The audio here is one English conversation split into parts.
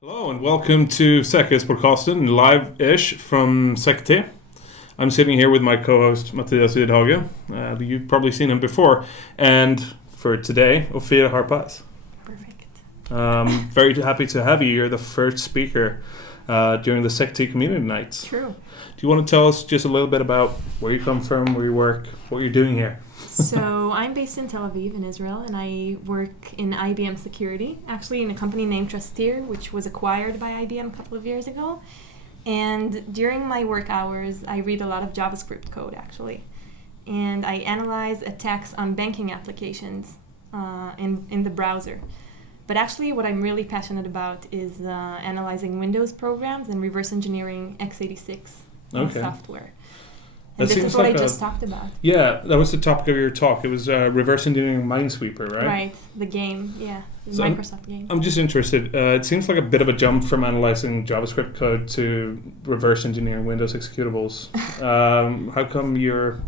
Hello and welcome to Säkerhetspodcasten, live-ish from Säkerhet. I'm sitting here with my co-host Mattias Idhage. You've probably seen him before. And for today, Ophir Harpaz. Perfect. Very happy to have you. You're the first speaker during the Säkerhet Community Nights. True. Do you want to tell us just a little bit about where you come from, where you work, what you're doing here? So I'm based in Tel Aviv in Israel, and I work in IBM security, actually in a company named Ophir, which was acquired by IBM a couple of years ago. And during my work hours, I read a lot of JavaScript code, actually. And I analyze attacks on banking applications in the browser. But actually, what I'm really passionate about is analyzing Windows programs and reverse engineering x86 software. And this is what I just talked about. Yeah, that was the topic of your talk. It was reverse engineering Minesweeper, right? Right, the game, yeah, the Microsoft game. I'm just interested. It seems like a bit of a jump from analyzing JavaScript code to reverse engineering Windows executables. How come your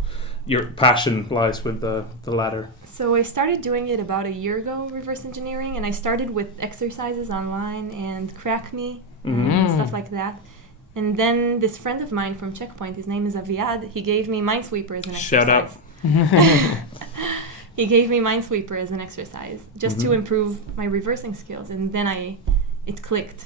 passion lies with the latter? So I started doing it about a year ago, reverse engineering, and I started with exercises online and Crack Me and stuff like that. And then this friend of mine from Checkpoint, his name is Aviad, he gave me Minesweeper as an exercise. Shut up. He gave me Minesweeper as an exercise just to improve my reversing skills, and then it clicked.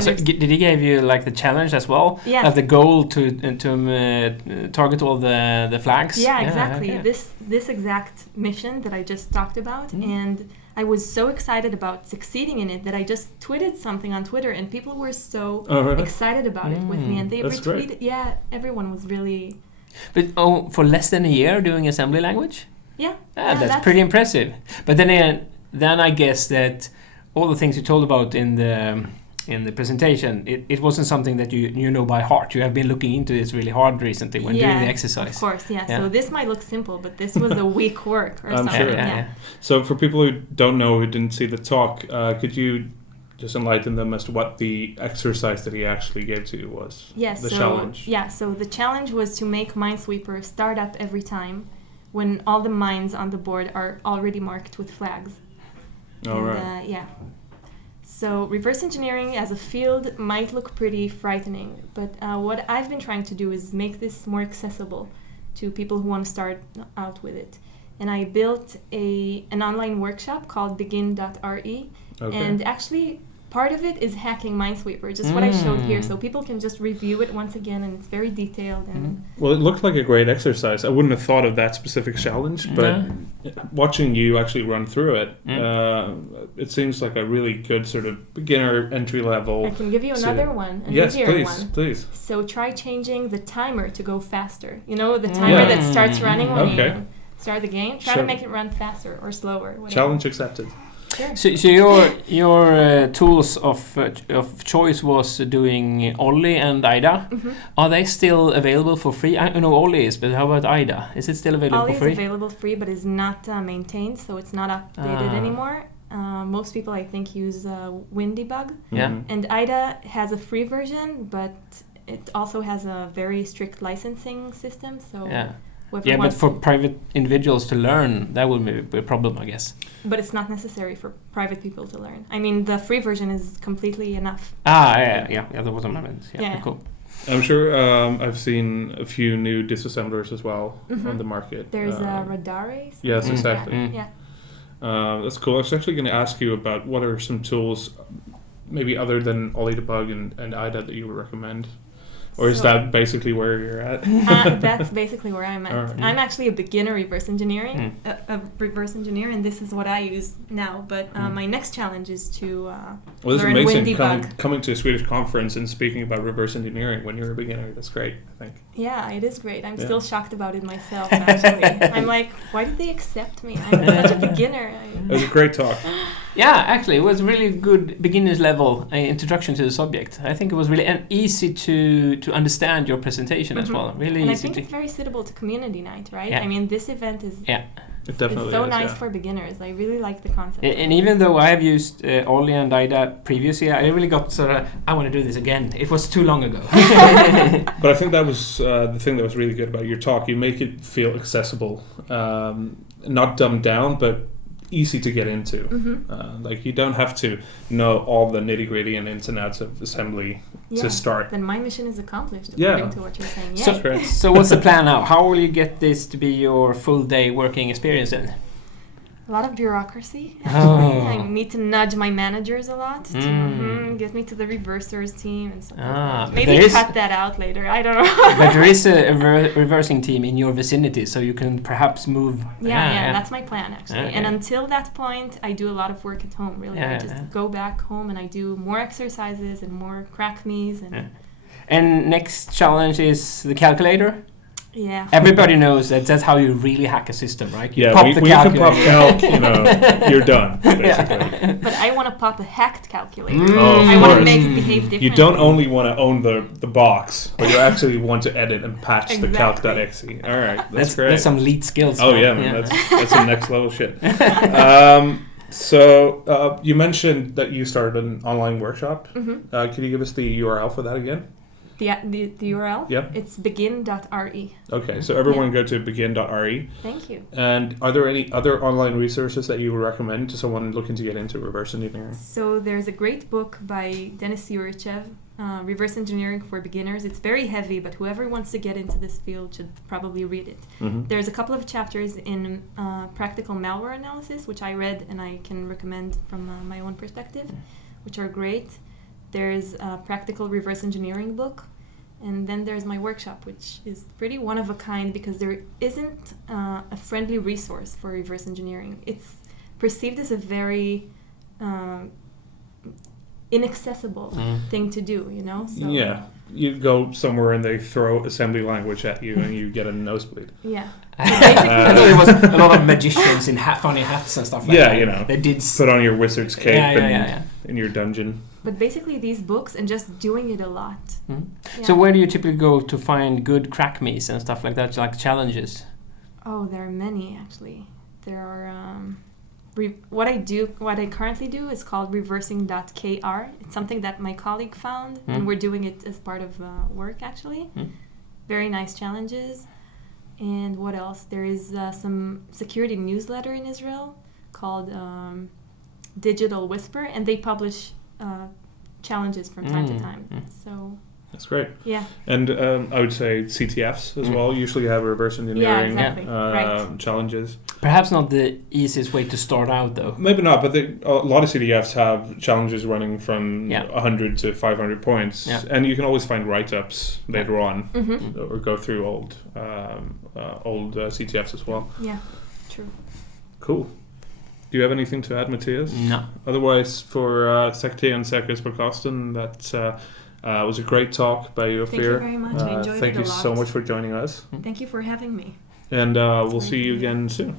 So did he give you like the challenge as well? Yeah. As the goal to target all the flags? Yeah, exactly. Yeah. This exact mission that I just talked about, and I was so excited about succeeding in it that I just tweeted something on Twitter, and people were so excited about it with me, and they retweeted. Great. Yeah, everyone was really. But for less than a year doing assembly language? Yeah. That's pretty impressive. But then I guess that all the things you told about in the presentation, it wasn't something that you know by heart. You have been looking into this really hard recently when doing the exercise. Of course, yeah. So this might look simple, but this was a week work or something. Sure. Yeah. So for people who don't know, who didn't see the talk, could you just enlighten them as to what the exercise that he actually gave to you was? Yes. The challenge. Yeah, so the challenge was to make Minesweeper start up every time when all the mines on the board are already marked with flags. All right. Yeah. So reverse engineering as a field might look pretty frightening, but what I've been trying to do is make this more accessible to people who want to start out with it. And I built an online workshop called begin.re, and actually part of it is hacking Minesweeper, just what I showed here, so people can just review it once again, and it's very detailed. And well, it looked like a great exercise. I wouldn't have thought of that specific challenge, but watching you actually run through it, it seems like a really good sort of beginner entry level. I can give you another one. Yes, please. So try changing the timer to go faster. You know, the timer that starts running when you start the game. Try to make it run faster or slower. Whatever. Challenge accepted. Sure. So your tools of choice was doing Ollie and IDA. Are they still available for free? I know Ollie is, but how about IDA? Is it still available for free? Ollie is available free, but is not maintained, so it's not updated anymore. Most people, I think, use WinDebug. And IDA has a free version, but it also has a very strict licensing system. So but for private individuals to learn, that would be a problem, I guess. But it's not necessary for private people to learn. I mean, the free version is completely enough. That was what I meant. Yeah, cool. I'm sure I've seen a few new disassemblers as well on the market. There's Radare. Yes, exactly. Yeah. That's cool. I was actually going to ask you about what are some tools, maybe other than OllyDebug and IDA, that you would recommend. Or is that basically where you're at? That's basically where I'm at. Right. I'm actually a beginner reverse engineering, a reverse engineer, and this is what I use now. But my next challenge is to this learn is amazing. WinDebug. Coming to a Swedish conference and speaking about reverse engineering when you're a beginner. That's great, I think. Yeah, it is great. I'm still shocked about it myself, actually. I'm like, why did they accept me? I'm such a beginner. It was a great talk. Yeah, actually, it was really good beginner's level introduction to the subject. I think it was really easy to understand your presentation as well. Really and easy. I think it's very suitable to community night, right? Yeah. I mean, this event is It definitely so is, nice for beginners. I really like the concept. And even though I have used Ollie and IDA previously, I really got sort of, I want to do this again. It was too long ago. But I think that was the thing that was really good about your talk. You make it feel accessible, not dumbed down, but easy to get into. Like you don't have to know all the nitty gritty and ins and outs of assembly to start. Then my mission is accomplished, according to what you're saying. Yeah. So what's the plan now? How will you get this to be your full day working experience then? A lot of bureaucracy, actually. I need to nudge my managers a lot to get me to the reversers team and stuff. Maybe cut that out later. I don't know. But there is a reversing team in your vicinity, so you can perhaps move. Yeah, that's my plan, actually. Okay. And until that point, I do a lot of work at home, really. I just go back home and I do more exercises and more crack me's. And next challenge is the calculator? Yeah. Everybody knows that's how you really hack a system, right? You pop the calculator. You can pop calc, you're done, basically. But I want to pop a hacked calculator. I want to make it behave differently. You don't only want to own the box, but you actually want to edit and patch the calc.exe. All right, that's great. That's some lead skills. Oh, man. That's some next level shit. So you mentioned that you started an online workshop. Can you give us the URL for that again? The URL? Yep. It's begin.re. Okay, so everyone go to begin.re. Thank you. And are there any other online resources that you would recommend to someone looking to get into reverse engineering? So there's a great book by Denis Yurichev, Reverse Engineering for Beginners. It's very heavy, but whoever wants to get into this field should probably read it. There's a couple of chapters in practical malware analysis, which I read and I can recommend from my own perspective, which are great. There's a practical reverse engineering book, and then there's my workshop, which is pretty one of a kind because there isn't a friendly resource for reverse engineering. It's perceived as a very inaccessible thing to do, you know? So, yeah, you go somewhere and they throw assembly language at you and you get a nosebleed. Yeah. I thought there was a lot of magicians in funny hats and stuff like that. Yeah, you know, they did put on your wizard's cape in your dungeon. But basically these books and just doing it a lot. So where do you typically go to find good crack me's and stuff like that, like challenges? Oh, there are many actually. There are what I currently do is called reversing.kr. It's something that my colleague found and we're doing it as part of work actually. Very nice challenges. And what else? There is some security newsletter in Israel called Digital Whisper, and they publish challenges from time to time. So that's great. Yeah. And I would say CTFs as well. Usually have reverse engineering challenges. Perhaps not the easiest way to start out, though. Maybe not, but a lot of CTFs have challenges running from 100 to 500 points. Yeah. And you can always find write-ups later on or go through old CTFs as well. Yeah, true. Cool. Do you have anything to add, Matthias? No. Otherwise, for Säkerhet and Säkerhetspodcasten, that was a great talk by you, Ophir. Thank you very much. I enjoyed it a lot. Thank you so much for joining us. Thank you for having me. And we'll see you again soon.